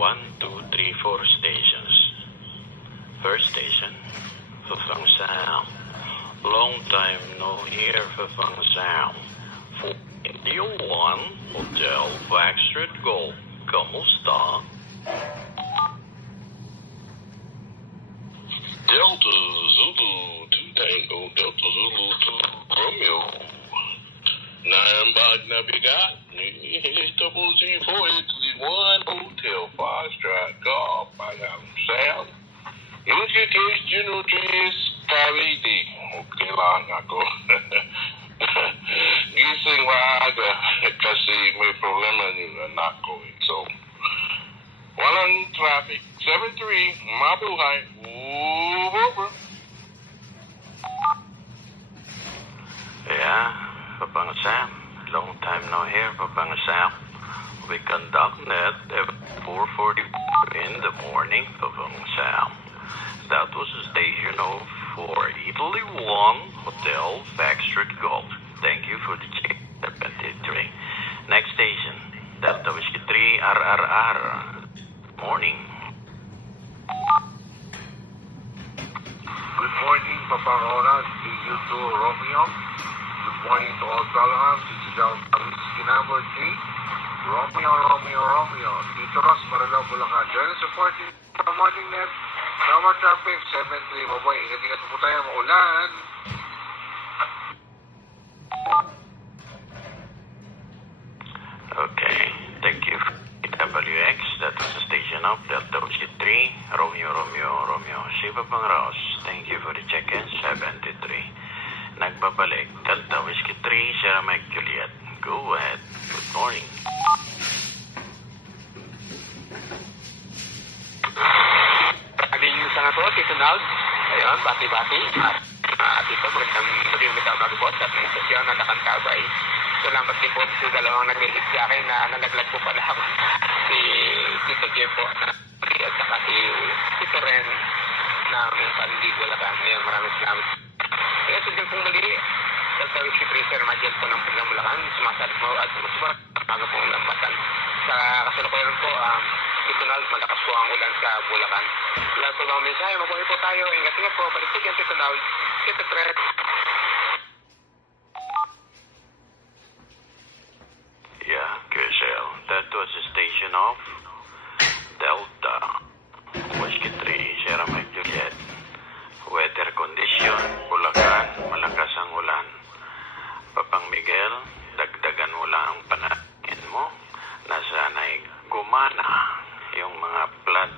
one, two, three, four stations. First station, Fafang Sam. Long time no hear, Fafang Sam. 481 Hotel Backstreet Gold. Kamusta? Delta Zulu 2 Tango, Delta Zulu 2 Romeo. Nine nabigat, double G 4831 Hotel Foxtrot Golf. Pagang Sam. Case General Trees Cavite. Okay lang ako. Gising maaga kasi may problema yung anak ko. So, walang traffic. 73, mabuhay. Over. Yeah, Fafang Sam. Long time no hear, Fafang Sam. We conduct net at 4:40 in the morning, Fafang Sam. That was the station of for Italy 1 Hotel Backstreet Gold. Thank you for the check. 73. Next station, Delta Whiskey 3 RRR. Morning. Good morning, Papa Ronald, DU2 Romeo. Good morning to all Salahams. This is Delta Whiskey number 3. Romeo. Tito Ross, Marilao, Bulacan. Join us supporting the morning net. Normal traffic, 7-3. Maboy, ingat-ingat po tayo, maulan. Okay, thank you. WX, that was the station of Delta Whiskey 3, Romeo. Siva Pangros, thank you for the check-in, 73. Nagbabalik, Delta Whiskey 3, Sierra Mike Juliet. Go ahead. Good morning. Yung sana to, Tito Nald. Ayun, bati-bati. At ito, magandang mag-ibig ang mag-bot at may sesyon na nakantagay. Salamat din po sa dalawang nag-ilig sa akin na nalaglag po pala ako. Si Tito Jeff po at saka si Tito Ren ng Pandig Bulacan. Ayun, maraming salamat. Kaya sa dyan pong mali, sa Whiskey Tracer, Majel po ng Paglang Bulacan, sumasalit mo at sumasubak. Maga pong lampatan. Sa kasalukuyan po, Tito Nald, malakas po ang ulan sa Bulacan. Lahat po mga mensahe, mabuhay po tayo. Ingat-ingat po. Balik po dyan, Tito Nald. Tito Fred. Yeah, Grisel, that was the station of Delta Whiskey 3, Sierra Mike Juliet. Weather condition, Bulacan, malakas ang ulan. Papang Miguel, dagdagan mo lang ang panahon mo na sana'y gumana yung mga blood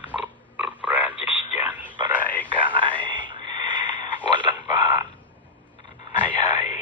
projects dyan para ika nga'y walang baha. Hay.